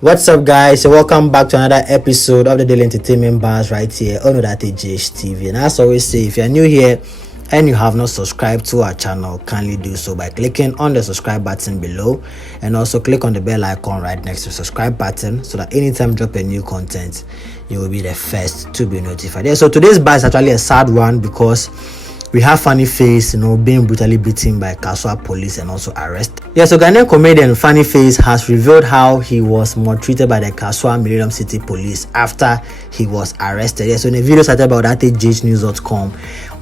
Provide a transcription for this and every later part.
What's up, guys? So welcome back to another episode of the Daily Entertainment Bars right here on TV. And as I always say, if you're new here and you have not subscribed to our channel, kindly do so by clicking on the subscribe button below, and also click on the bell icon right next to the subscribe button so that anytime I drop a new content, you will be the first to be notified. Yeah, so today's bar is actually a sad one because we have Funny Face, being brutally beaten by Kaswa police and also arrested. Yeah, so Ghanaian comedian Funny Face has revealed how he was maltreated by the Kaswa Millennium City police after he was arrested. Yeah, so in a video started about thatjhnews.com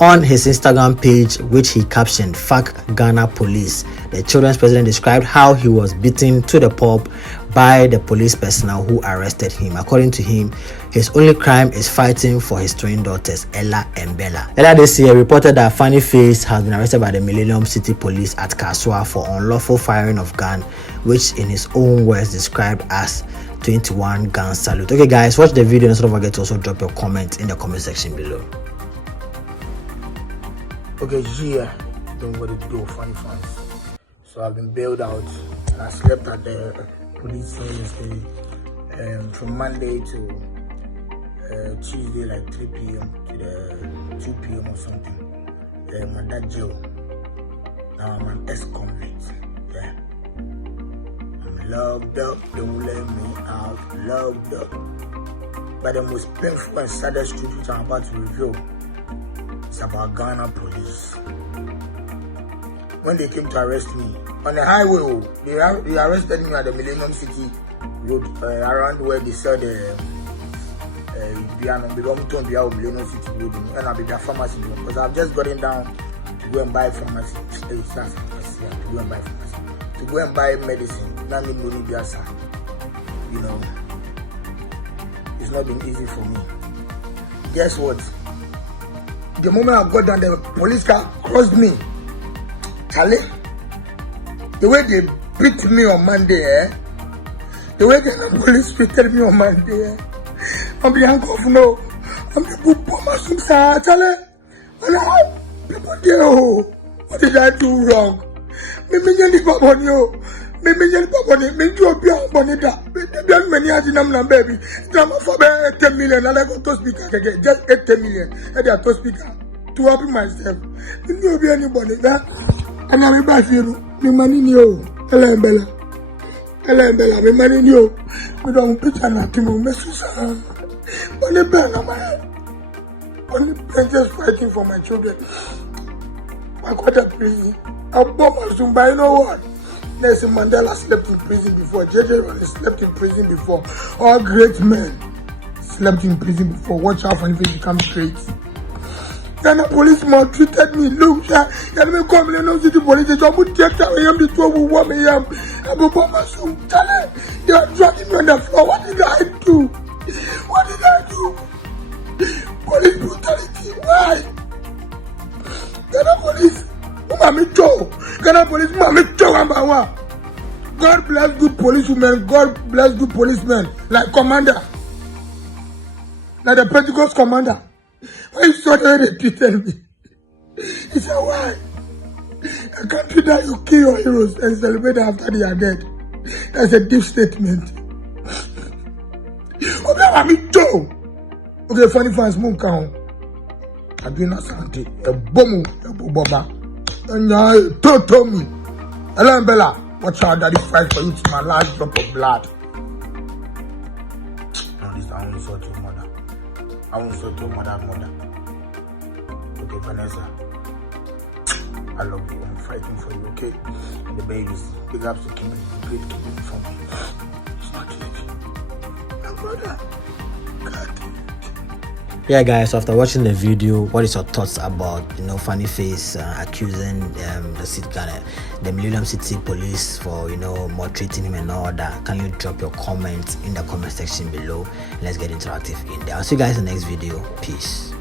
on his Instagram page, which he captioned "Fuck Ghana Police," the children's president described how he was beaten to the pulp by the police personnel who arrested him. According to him, his only crime is fighting for his twin daughters, Ella and Bella. Earlier this year, reported that Funny Face has been arrested by the Millennium City Police at Kaswa for unlawful firing of gun, which in his own words described as 21 gun salute. Okay, guys, watch the video and don't forget to also drop your comment in the comment section below. Okay, yeah, don't worry, do Funny fans. So I've been bailed out and I slept at the police cell yesterday from Monday to Tuesday, like 3 p.m. to the 2 p.m. or something. My dad jail. Now I'm an ex-convict. Yeah, I'm locked up. They won't let me out. Locked up. But the most painful and saddest truth which I'm about to reveal is about Ghana police. When they came to arrest me on the highway, they arrested me at the Millennium City Road, around where they sell the Millennium City Road, and I'll be their pharmacy because I've just gotten down to go and buy pharmacy. To go and buy medicine. It's not been easy for me. Guess what? The moment I got down, the police car crossed me. Charlie, the way they beat me on Monday, the way the police treated me on Monday, I'm the uncle of no, I'm the good bomber, Charlie. And I have people there. What did I do wrong? Me baby. I'm for 10 million, and I go to speaker again, just 10 million, and they are to speaker to help myself. You know, be anybody that. And I'm back here, me money you, Ella and Bella, me money you. We don't pitch an active message. Only just fighting for my children. I got a prison. I bought my son, but you know what? Nelson Mandela slept in prison before. JJ Ronnie slept in prison before. All great men slept in prison before. Watch out for if it becomes straight. Then the police maltreated me. Look, they are dragging me on the floor. What did I do? Police brutality. Why? Ghana Police Maame Tw3. God bless good policewomen. God bless good policemen. Like commander. Like the Pentecost commander. Why you saw the way they treated me? He said, why? A country that you kill your heroes and celebrate after they are dead. That's a deep statement. Okay, Funny fans, moon count. I do not santi. A bomb, a boba. And I told me. Ella Bella, watch out, daddy fight for you. It's my last drop of blood. Now this, I won't sort your mother. I won't sort your mother. Okay, Vanessa. I love you. I'm fighting for you, okay? And the babies, big ups to Kimmy. Great Kimmy for me. It's not easy. My brother. God damn it. Yeah, guys, after watching the video, what is your thoughts about Funny Face accusing the Millennium City Police for maltreating him and all that? Can you drop your comments in the comment section below? Let's get interactive in there. I'll see you guys in the next video. Peace.